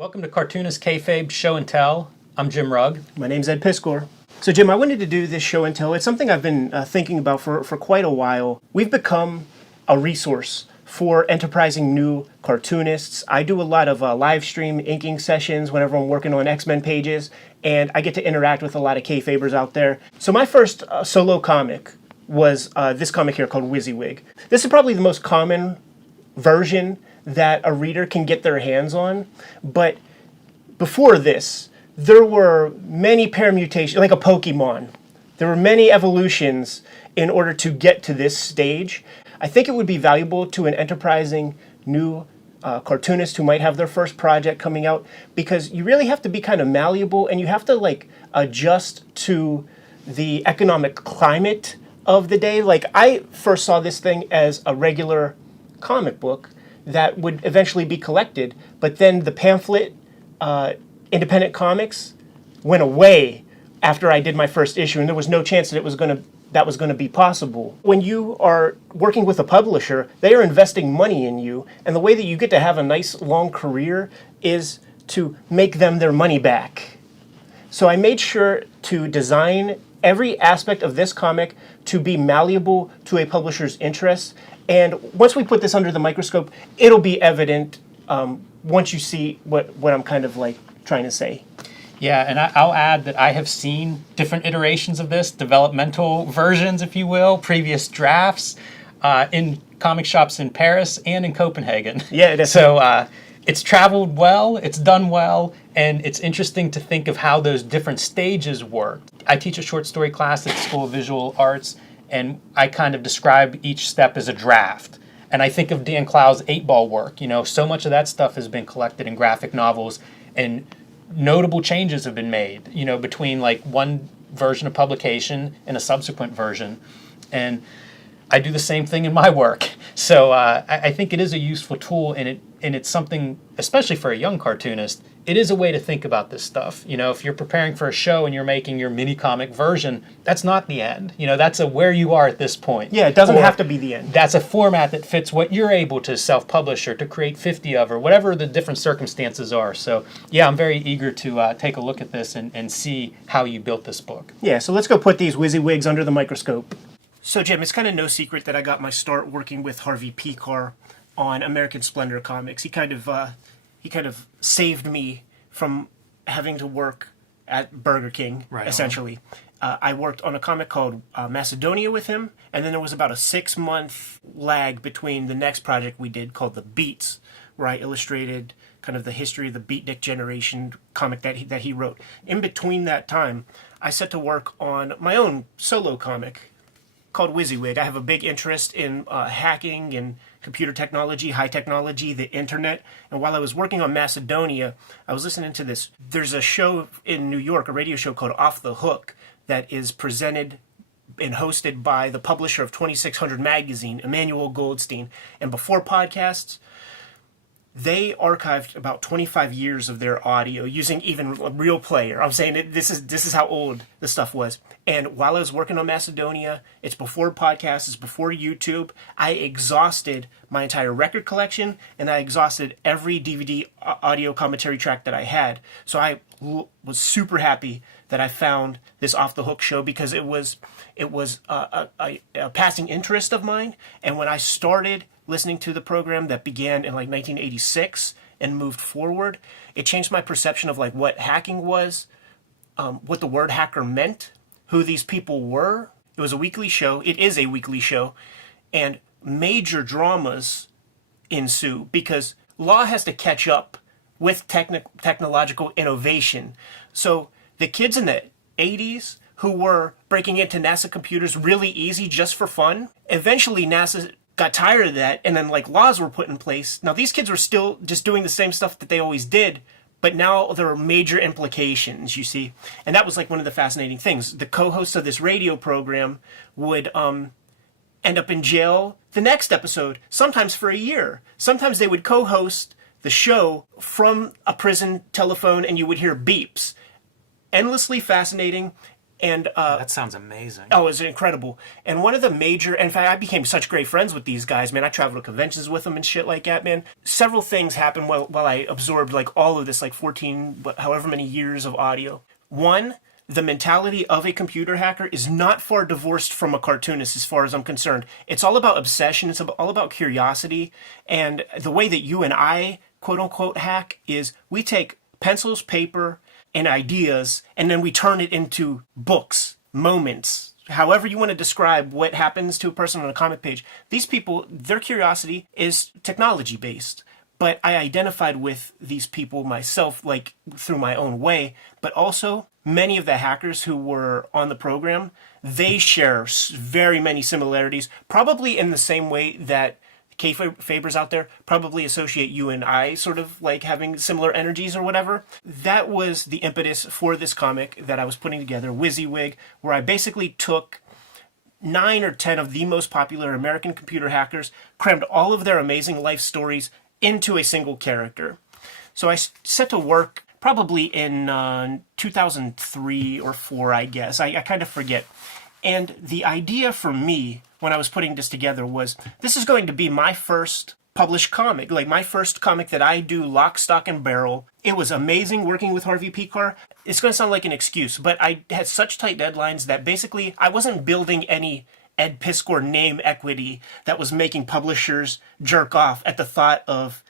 Welcome to Cartoonist Kayfabe Show and Tell. I'm Jim Rugg. My name's Ed Piskor. So Jim, I wanted to do this show and tell. It's something I've been thinking about for quite a while. We've become a resource for enterprising new cartoonists. I do a lot of live stream inking sessions whenever I'm working on X-Men pages, and I get to interact with a lot of Kayfabers out there. So my first solo comic was this comic here called WYSIWYG. This is probably the most common version that a reader can get their hands on, but before this, there were many permutations, like a Pokemon. There were many evolutions in order to get to this stage. I think it would be valuable to an enterprising new cartoonist who might have their first project coming out, because you really have to be kind of malleable and you have to adjust to the economic climate of the day. Like, I first saw this thing as a regular comic book that would eventually be collected, but then the pamphlet independent comics went away after I did my first issue, and there was no chance that that was going to be possible. When you are working with a publisher, they are investing money in you, and the way that you get to have a nice long career is to make them their money back. So I made sure to design every aspect of this comic to be malleable to a publisher's interests. And once we put this under the microscope, it'll be evident once you see what I'm kind of trying to say. Yeah, and I'll add that I have seen different iterations of this, developmental versions, if you will, previous drafts, in comic shops in Paris and in Copenhagen. Yeah, that's so it's traveled well, it's done well, and it's interesting to think of how those different stages work. I teach a short story class at the School of Visual Arts, and I kind of describe each step as a draft. And I think of Dan Clow's 8-ball work. You know, so much of that stuff has been collected in graphic novels, and notable changes have been made, you know, between one version of publication and a subsequent version. And I do the same thing in my work. So I think it is a useful tool, and it's something, especially for a young cartoonist, it is a way to think about this stuff. You know, if you're preparing for a show and you're making your mini comic version, that's not the end. You know, that's where you are at this point. Yeah, it doesn't have to be the end. That's a format that fits what you're able to self-publish or to create 50 of, or whatever the different circumstances are. So yeah, I'm very eager to take a look at this and see how you built this book. Yeah, so let's go put these WYSIWYGs under the microscope. So Jim, it's kind of no secret that I got my start working with Harvey Piskors on American Splendor Comics. He kind of saved me from having to work at Burger King, right, essentially. I worked on a comic called Macedonia with him, and then there was about a 6-month lag between the next project we did called The Beats, where I illustrated kind of the history of the beatnik generation comic that he wrote. In between that time, I set to work on my own solo comic called WYSIWYG. I have a big interest in hacking and computer technology, high technology, the internet. And while I was working on Macedonia, I was listening to this. There's a show in New York, a radio show called Off the Hook, that is presented and hosted by the publisher of 2600 magazine, Emmanuel Goldstein. And before podcasts, they archived about 25 years of their audio using even a real player. I'm saying this is how old the stuff was. And while I was working on Macedonia, it's before podcasts, it's before YouTube, I exhausted my entire record collection, and I exhausted every DVD audio commentary track that I had. So I was super happy that I found this Off the Hook show, because it was a passing interest of mine. And when I started listening to the program that began in 1986 and moved forward, it changed my perception of what hacking was, what the word hacker meant, who these people were. It was a weekly show. It is a weekly show. And major dramas ensue because law has to catch up with technological innovation. So the kids in the 80s who were breaking into NASA computers really easy just for fun, eventually NASA got tired of that, and then laws were put in place. Now these kids were still just doing the same stuff that they always did, but now there are major implications, you see. And that was one of the fascinating things. The co-host of this radio program would end up in jail the next episode, sometimes for a year. Sometimes they would co-host the show from a prison telephone, and you would hear beeps. Endlessly fascinating. And That sounds amazing. oh, it was incredible. And one of the major, in fact, I became such great friends with these guys, man. I traveled to conventions with them and shit like that, man. Several things happened while I absorbed like all of this, like 14, however many years of audio. One, the mentality of a computer hacker is not far divorced from a cartoonist as far as I'm concerned. It's all about obsession. It's all about curiosity. And the way that you and I, quote unquote, hack is we take pencils, paper, and ideas, and then we turn it into books, moments, however you want to describe what happens to a person on a comic page. These people, their curiosity is technology based. But I identified with these people myself, like through my own way. But also, many of the hackers who were on the program, they share very many similarities, probably in the same way that Kayfabers out there probably associate you and I sort of like having similar energies or whatever. That was the impetus for this comic that I was putting together, WYSIWYG, where I basically took 9 or 10 of the most popular American computer hackers, crammed all of their amazing life stories into a single character. So I set to work probably in 2003 or 4, I guess. I kind of forget. And the idea for me when I was putting this together was this is going to be my first published comic, like my first comic that I do lock, stock, and barrel. It was amazing working with Harvey Piskors. It's going to sound like an excuse, but I had such tight deadlines that basically I wasn't building any Ed Piskor name equity that was making publishers jerk off at the thought of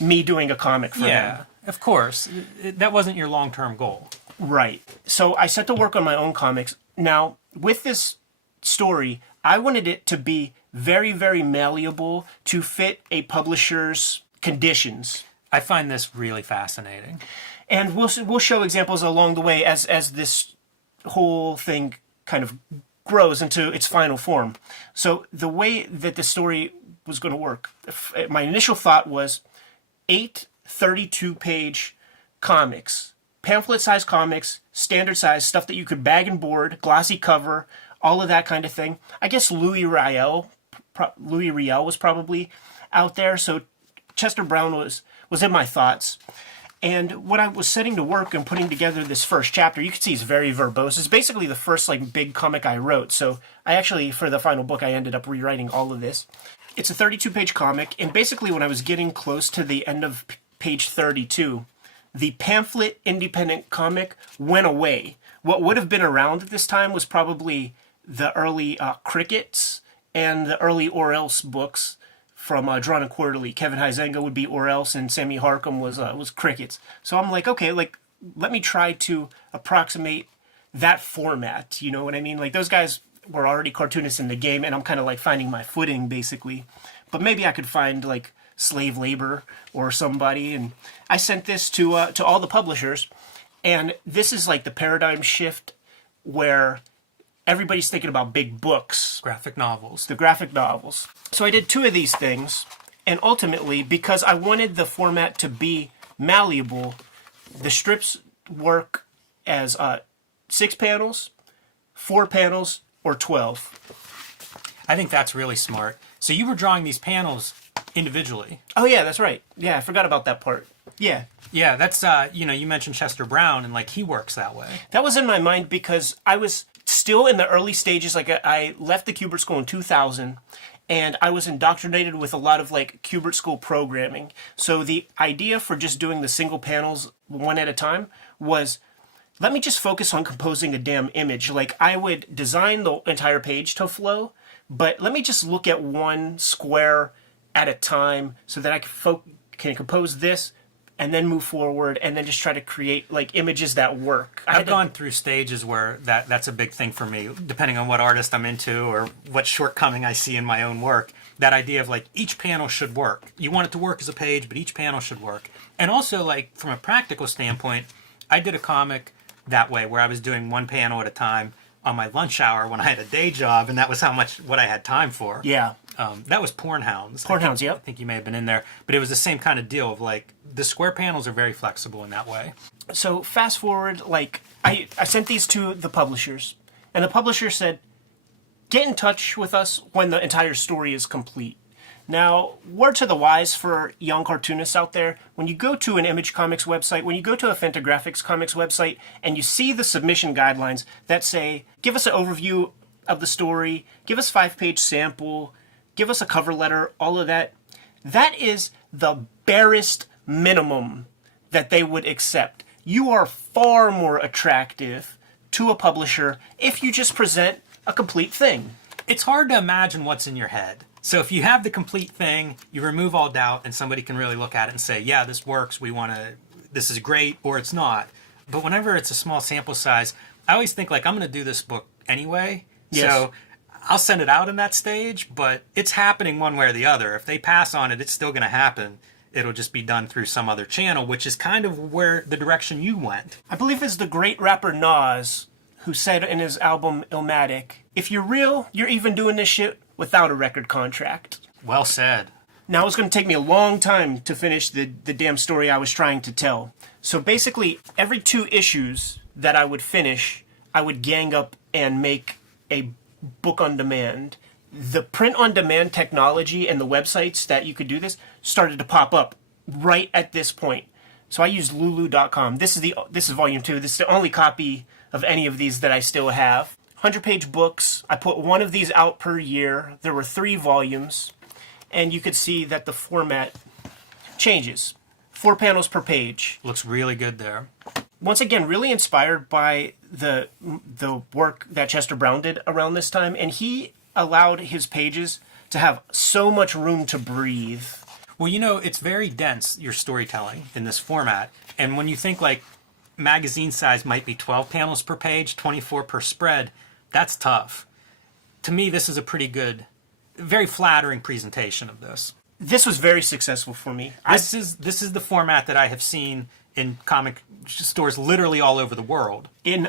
me doing a comic for them. Yeah, of course. That wasn't your long-term goal. Right. So I set to work on my own comics. Now, with this story, I wanted it to be very, very malleable to fit a publisher's conditions. I find this really fascinating. And we'll show examples along the way as this whole thing kind of grows into its final form. So the way that the story was going to work, my initial thought was 8 32-page comics, pamphlet-sized comics, standard size, stuff that you could bag and board, glossy cover, all of that kind of thing. I guess Louis Riel was probably out there, so Chester Brown was in my thoughts. And when I was setting to work and putting together this first chapter, you can see it's very verbose. It's basically the first like big comic I wrote. So I actually, for the final book, I ended up rewriting all of this. It's a 32-page comic, and basically when I was getting close to the end of page 32, the pamphlet independent comic went away. What would have been around at this time was probably the early Crickets and the early Or Else books from Drawn and Quarterly. Kevin Huizenga would be Or Else, and Sammy Harcum was Crickets. So I'm like, okay, like let me try to approximate that format. You know what I mean? Like those guys were already cartoonists in the game, and I'm kind of like finding my footing basically. But maybe I could find like Slave Labor or somebody, and I sent this to all the publishers, and this is like the paradigm shift where everybody's thinking about big books. Graphic novels. The graphic novels. So I did 2 of these things, and ultimately, because I wanted the format to be malleable, the strips work as 6 panels, 4 panels, or 12. I think that's really smart. So you were drawing these panels individually. Oh yeah, that's right. Yeah, I forgot about that part. Yeah. Yeah, that's, you mentioned Chester Brown, and like he works that way. That was in my mind because I was still in the early stages. Like I left the Kubert School in 2000, and I was indoctrinated with a lot of like Kubert School programming. So the idea for just doing the single panels one at a time was, let me just focus on composing a damn image. Like I would design the entire page to flow, but let me just look at one square at a time so that I can compose this and then move forward and then just try to create like images that work. I've gone through stages where that's a big thing for me, depending on what artist I'm into or what shortcoming I see in my own work. That idea of like each panel should work. You want it to work as a page, but each panel should work. And also like from a practical standpoint, I did a comic that way where I was doing one panel at a time on my lunch hour when I had a day job, and that was what I had time for. Yeah. That was Pornhounds. Pornhounds, yep. I think you may have been in there. But it was the same kind of deal of like, the square panels are very flexible in that way. So fast forward, like, I sent these to the publishers, and the publisher said, get in touch with us when the entire story is complete. Now, word to the wise for young cartoonists out there, when you go to an Image Comics website, when you go to a Fantagraphics Comics website, and you see the submission guidelines that say, give us an overview of the story, give us a 5-page sample, give us a cover letter, all of that, that is the barest minimum that they would accept. You are far more attractive to a publisher if you just present a complete thing. It's hard to imagine what's in your head. So if you have the complete thing, you remove all doubt, and somebody can really look at it and say, yeah, this works, this is great, or it's not. But whenever it's a small sample size, I always think, like, I'm going to do this book anyway. Yes. So I'll send it out in that stage, but it's happening one way or the other. If they pass on it, it's still going to happen. It'll just be done through some other channel, which is kind of where the direction you went. I believe it's the great rapper Nas who said in his album Illmatic, if you're real, you're even doing this shit without a record contract. Well said. Now, it's going to take me a long time to finish the damn story I was trying to tell. So basically, every 2 issues that I would finish, I would gang up and make a book on demand. The print-on-demand technology and the websites that you could do this started to pop up right at this point. So I used Lulu.com. This is volume 2. This is the only copy of any of these that I still have. 100-page books. I put one of these out per year. There were 3 volumes. And you could see that the format changes. 4 panels per page. Looks really good there. Once again, really inspired by the work that Chester Brown did around this time. And he allowed his pages to have so much room to breathe. Well, it's very dense, your storytelling in this format. And when you think, like, magazine size might be 12 panels per page, 24 per spread, that's tough. To me, this is a pretty good, very flattering presentation of this. This was very successful for me. This is the format that I have seen in comic stores literally all over the world. In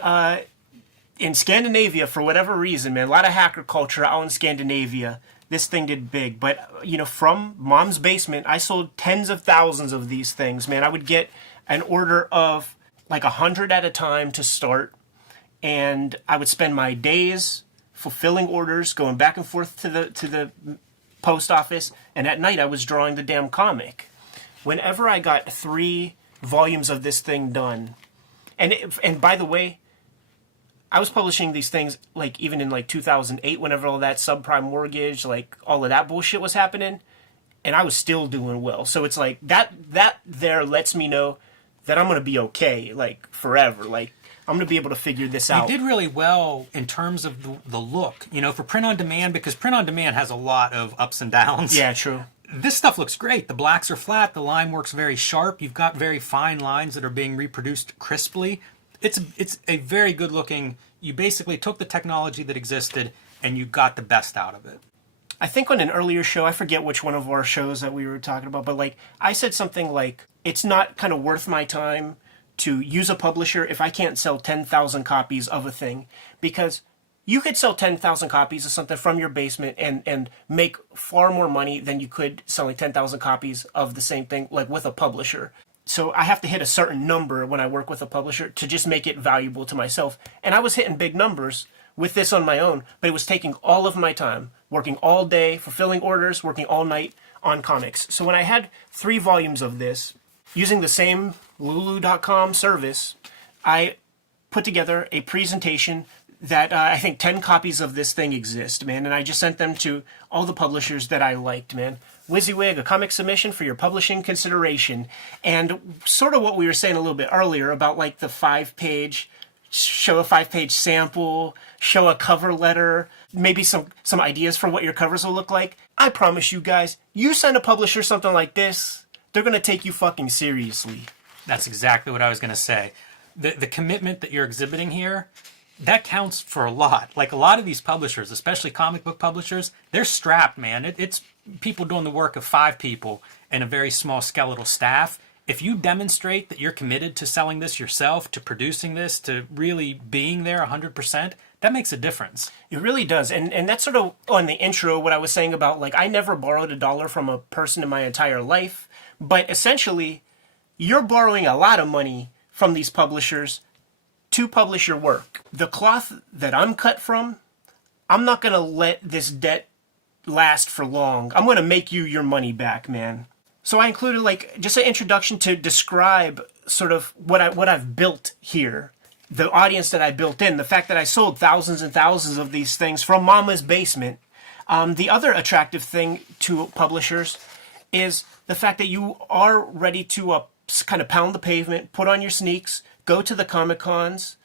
Scandinavia, for whatever reason, man, a lot of hacker culture out in Scandinavia. This thing did big. But, from Mom's basement, I sold tens of thousands of these things, man. I would get an order of like 100 at a time to start. And I would spend my days fulfilling orders, going back and forth to the post office. And at night, I was drawing the damn comic. Whenever I got 3 volumes of this thing done, and by the way, I was publishing these things like even in like 2008, whenever all that subprime mortgage, like all of that bullshit was happening, and I was still doing well. So it's like that there lets me know that I'm going to be okay, like forever. Like I'm going to be able to figure this out. You did really well in terms of the look, for print on demand, because print on demand has a lot of ups and downs. Yeah, true. This stuff looks great. The blacks are flat. The line works very sharp. You've got very fine lines that are being reproduced crisply. It's a very good looking. You basically took the technology that existed and you got the best out of it. I think on an earlier show, I forget which one of our shows that we were talking about, but like I said something like, it's not kind of worth my time to use a publisher if I can't sell 10,000 copies of a thing, because you could sell 10,000 copies of something from your basement and make far more money than you could selling 10,000 copies of the same thing, like with a publisher. So I have to hit a certain number when I work with a publisher to just make it valuable to myself. And I was hitting big numbers with this on my own, but it was taking all of my time, working all day, fulfilling orders, working all night on comics. So when I had 3 volumes of this, using the same Lulu.com service, I put together a presentation that I think 10 copies of this thing exist, man. And I just sent them to all the publishers that I liked, man. WYSIWYG, a comic submission for your publishing consideration. And sort of what we were saying a little bit earlier about like the 5-page, show a 5-page sample, show a cover letter, maybe some ideas for what your covers will look like. I promise you guys, you send a publisher something like this, they're going to take you fucking seriously. That's exactly what I was going to say. The commitment that you're exhibiting here, that counts for a lot. Like a lot of these publishers, especially comic book publishers, they're strapped, man. It's people doing the work of 5 people and a very small skeletal staff. If you demonstrate that you're committed to selling this yourself, to producing this, to really being there 100%, that makes a difference. It really does. And that's sort of on the intro what I was saying about, like, I never borrowed $1 from a person in my entire life. But essentially, you're borrowing a lot of money from these publishers to publish your work. The cloth that I'm cut from, I'm not going to let this debt last for long. I'm going to make you your money back, man. So I included like just an introduction to describe sort of what I've built here. The audience that I built in, the fact that I sold thousands and thousands of these things from Mama's basement. The other attractive thing to publishers is the fact that you are ready to kind of pound the pavement, put on your sneaks, go to the Comic-Cons,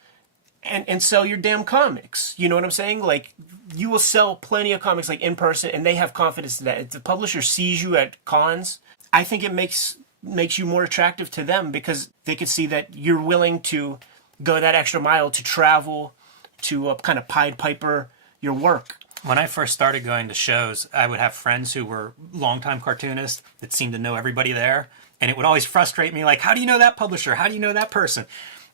and sell your damn comics. You know what I'm saying? Like, you will sell plenty of comics like in person, and they have confidence in that. If the publisher sees you at cons, I think it makes you more attractive to them because they can see that you're willing to go that extra mile to travel, to kind of Pied Piper your work. When I first started going to shows, I would have friends who were longtime cartoonists that seemed to know everybody there. And it would always frustrate me, like, how do you know that publisher? How do you know that person?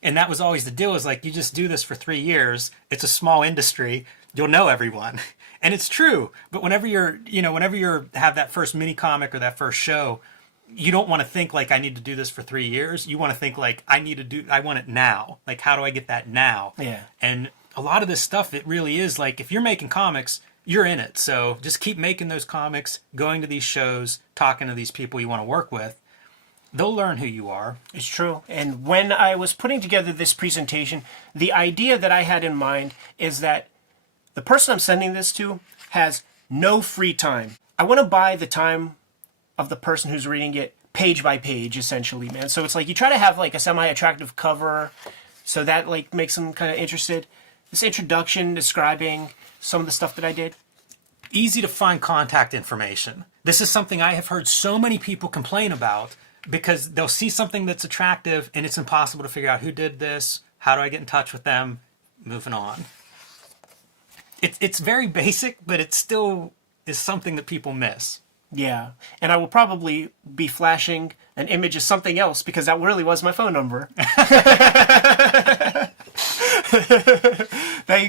And that was always the deal, is like, you just do this for 3 years. It's a small industry. You'll know everyone. And it's true. But whenever you have that first mini comic or that first show, you don't want to think like, I need to do this for 3 years. You want to think like, I want it now. Like, how do I get that now? Yeah. And a lot of this stuff, it really is like, if you're making comics, you're in it. So just keep making those comics, going to these shows, talking to these people you want to work with. They'll learn who you are. It's true. And when I was putting together this presentation, the idea that I had in mind is that the person I'm sending this to has no free time. I want to buy the time of the person who's reading it page by page, essentially, man. So it's like you try to have like a semi-attractive cover, so that like makes them kind of interested. This introduction describing some of the stuff that I did. Easy to find contact information. This is something I have heard so many people complain about because they'll see something that's attractive and it's impossible to figure out who did this, how do I get in touch with them, moving on. It's very basic, but it still is something that people miss. Yeah, and I will probably be flashing an image of something else because that really was my phone number.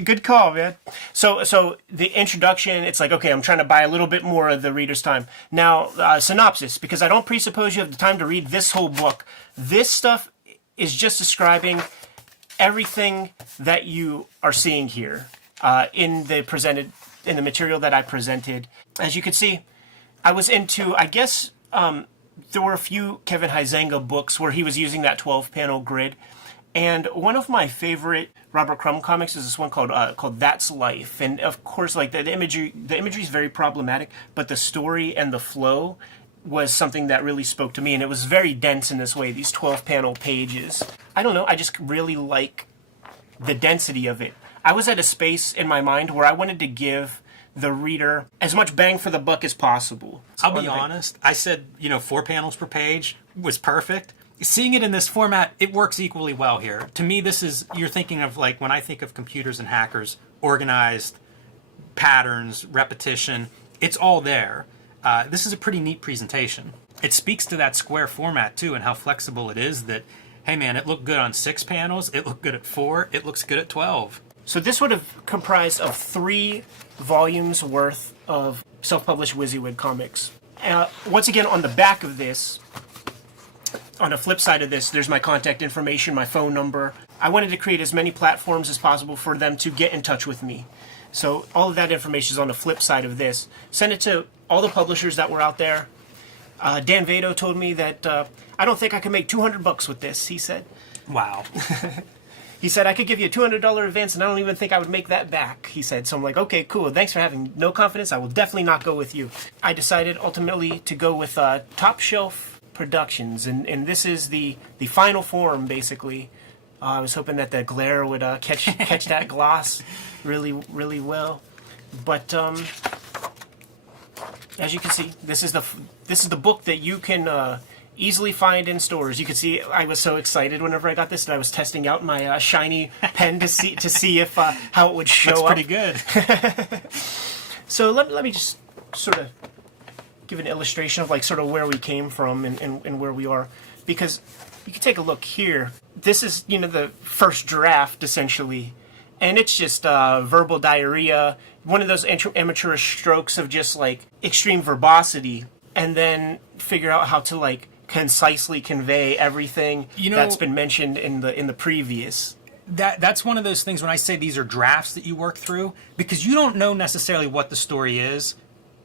Good call, man. So the introduction, it's like, okay, I'm trying to buy a little bit more of the reader's time. Now, synopsis, because I don't presuppose you have the time to read this whole book. This stuff is just describing everything that you are seeing here in the material that I presented. As you can see, I was into, I guess, there were a few Kevin Huizenga books where he was using that 12-panel grid. And one of my favorite Robert Crumb comics is this one called That's Life. And of course, like the imagery is very problematic, but the story and the flow was something that really spoke to me. And it was very dense in this way, these 12-panel pages. I don't know, I just really like the density of it. I was at a space in my mind where I wanted to give the reader as much bang for the buck as possible. I'll be honest, I said, 4 panels per page was perfect. Seeing it in this format, it works equally well here. To me, you're thinking of like, when I think of computers and hackers, organized, patterns, repetition, it's all there. This is a pretty neat presentation. It speaks to that square format too, and how flexible it is that, hey man, it looked good on 6 panels, it looked good at 4, it looks good at 12. So this would have comprised of 3 volumes worth of self-published WYSIWYG comics. Once again, on the back of this, on the flip side of this, there's my contact information, my phone number. I wanted to create as many platforms as possible for them to get in touch with me. So all of that information is on the flip side of this. Send it to all the publishers that were out there. Dan Vado told me that I don't think I can make $200 with this, he said. Wow. He said, I could give you a $200 advance and I don't even think I would make that back, he said. So I'm like, okay, cool. Thanks for having no confidence. I will definitely not go with you. I decided ultimately to go with Top Shelf Productions. And this is the final form, basically. I was hoping that the glare would catch that gloss really, really well. But as you can see, this is the book that you can easily find in stores. You can see I was so excited whenever I got this that I was testing out my shiny pen to see if how it would show up. That's pretty good. So let me just sort of give an illustration of like sort of where we came from and where we are, because you can take a look here. This is the first draft essentially, and it's just verbal diarrhea, one of those amateurish strokes of just like extreme verbosity, and then figure out how to like concisely convey everything that's been mentioned in the previous. That's one of those things when I say these are drafts that you work through, because you don't know necessarily what the story is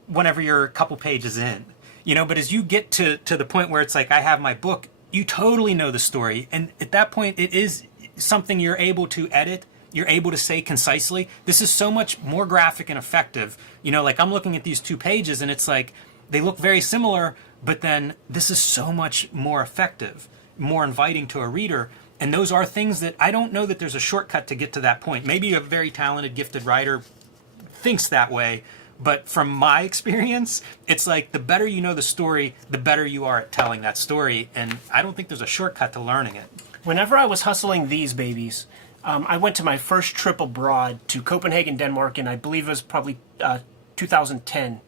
whenever you're a couple pages in, but as you get to the point where it's like, I have my book, you totally know the story. And at that point, it is something you're able to edit. You're able to say concisely. This is so much more graphic and effective. Like I'm looking at these 2 pages and it's like, they look very similar, but then this is so much more effective, more inviting to a reader. And those are things that I don't know that there's a shortcut to get to that point. Maybe a very talented, gifted writer thinks that way. But from my experience, it's like the better you know the story, the better you are at telling that story. And I don't think there's a shortcut to learning it. Whenever I was hustling these babies, I went to my first trip abroad to Copenhagen, Denmark, and I believe it was probably 2010.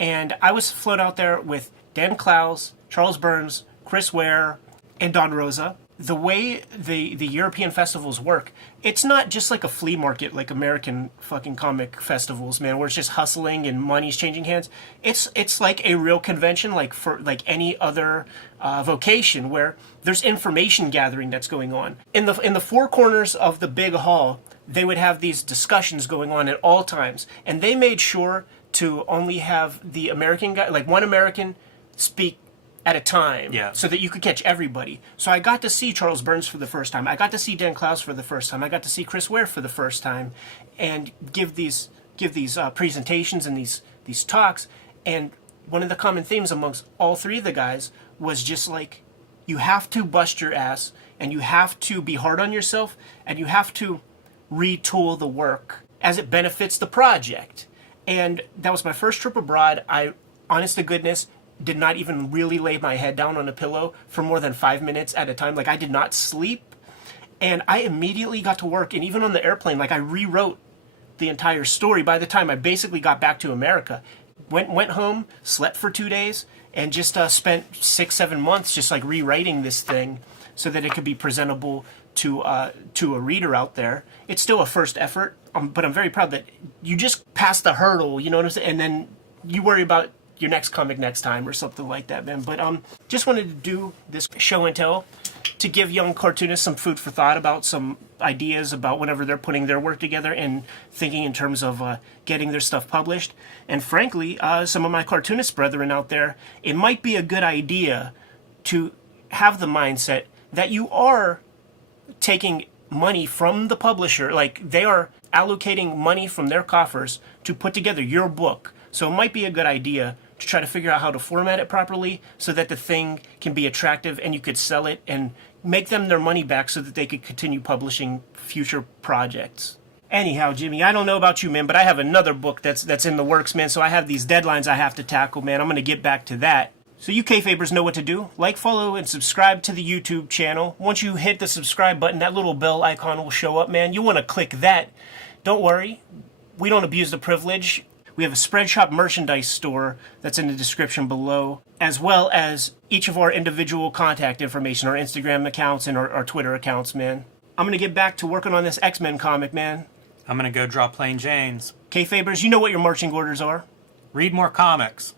And I was flown out there with Dan Clowes, Charles Burns, Chris Ware, and Don Rosa. The way the European festivals work, it's not just like a flea market like American fucking comic festivals, man, where it's just hustling and money's changing hands. It's like a real convention, like for like any other vocation, where there's information gathering that's going on. In the 4 corners of the big hall, they would have these discussions going on at all times, and they made sure to only have the American guy, like one American, speak at a time, so that you could catch everybody. So I got to see Charles Burns for the first time. I got to see Dan Clowes for the first time. I got to see Chris Ware for the first time, and give these presentations and these talks. And one of the common themes amongst all 3 of the guys was just like, you have to bust your ass, and you have to be hard on yourself, and you have to retool the work as it benefits the project. And that was my first trip abroad. I, honest to goodness, did not even really lay my head down on a pillow for more than 5 minutes at a time. Like, I did not sleep. And I immediately got to work. And even on the airplane, like, I rewrote the entire story by the time I basically got back to America. Went home, slept for 2 days, and just spent 6-7 months just, like, rewriting this thing so that it could be presentable to a reader out there. It's still a first effort, but I'm very proud that you just passed the hurdle, you know what I'm saying? And then you worry about your next comic next time or something like that, man. But just wanted to do this show and tell to give young cartoonists some food for thought about some ideas about whenever they're putting their work together and thinking in terms of getting their stuff published. And frankly, some of my cartoonist brethren out there, it might be a good idea to have the mindset that you are taking money from the publisher, like they are allocating money from their coffers to put together your book. So it might be a good idea to try to figure out how to format it properly so that the thing can be attractive and you could sell it and make them their money back so that they could continue publishing future projects. Anyhow, Jimmy, I don't know about you, man, but I have another book that's in the works, man, so I have these deadlines I have to tackle, man. I'm going to get back to that. So you Kayfabers know what to do. Like, follow, and subscribe to the YouTube channel. Once you hit the subscribe button, that little bell icon will show up, man. You want to click that. Don't worry. We don't abuse the privilege. We have a Spreadshop merchandise store that's in the description below, as well as each of our individual contact information, our Instagram accounts and our Twitter accounts, man. I'm going to get back to working on this X-Men comic, man. I'm going to go draw Plain Janes. Kayfabers, you know what your marching orders are. Read more comics.